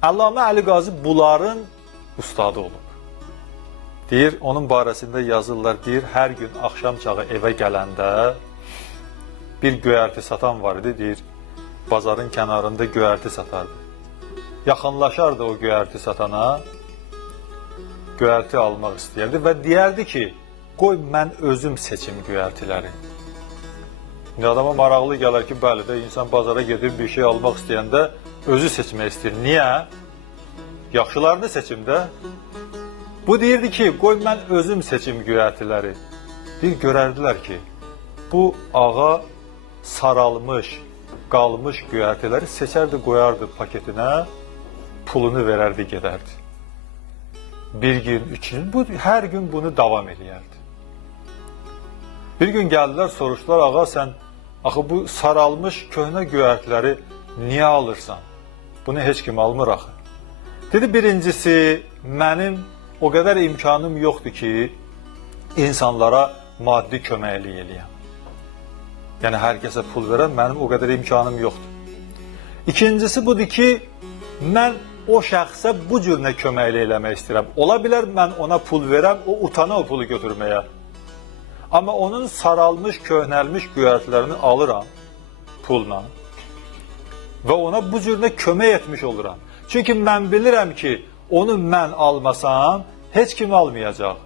Əllamə Əli Qazi bunların ustadı olub. Deyir, onun barəsində yazırlar, deyir, hər gün axşam çağı evə gələndə bir göyərti satan var idi, deyir, bazarın kənarında göyərti satardı. Yaxınlaşardı o göyərti satana, göyərti almaq istəyirdi və deyərdi ki, qoy mən özüm seçim göyərtiləri. İndi adama maraqlı gələr ki, bəli də insan bazara gedib bir şey almaq istəyəndə özü seçmək istəyir. Niyə? Yaxşılarını seçim də. Bu deyirdi ki, qoy mən özüm seçim göyərtiləri. Bir görərdilər ki, bu ağa saralmış, qalmış göyərtiləri seçərdi, qoyardı paketinə, pulunu verərdi, gedərdi. Bir gün, 3 gün, hər gün bunu davam edərdi. Bir gün gəldilər, soruşdular, ağa sən axı bu saralmış köhnə göyərtiləri niyə alırsan? Bunu heç kim almır axı. Dedi, birincisi, mənim o qədər imkanım yoxdur ki, insanlara maddi köməklik eləyəm. Yəni, hər kəsə pul verəm, mənim o qədər imkanım yoxdur. İkincisi budur ki, mən o şəxsə bu cür nə köməklik eləmək istəyirəm. Ola bilər, mən ona pul verəm, o utana o pulu götürməyə. Amma onun saralmış, köhnəlmiş göyərtilərini alıram pulla və ona bu cür nə kömək etmiş oluram. Çünki mən bilirəm ki, onu mən almasam, heç kim almayacaq.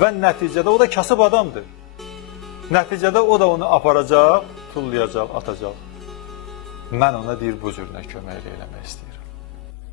Və nəticədə o da kasıb adamdır. Nəticədə o da onu aparacaq, tullayacaq, atacaq. Mən ona deyir, bu cür nə köməklik eləmək istəyirəm.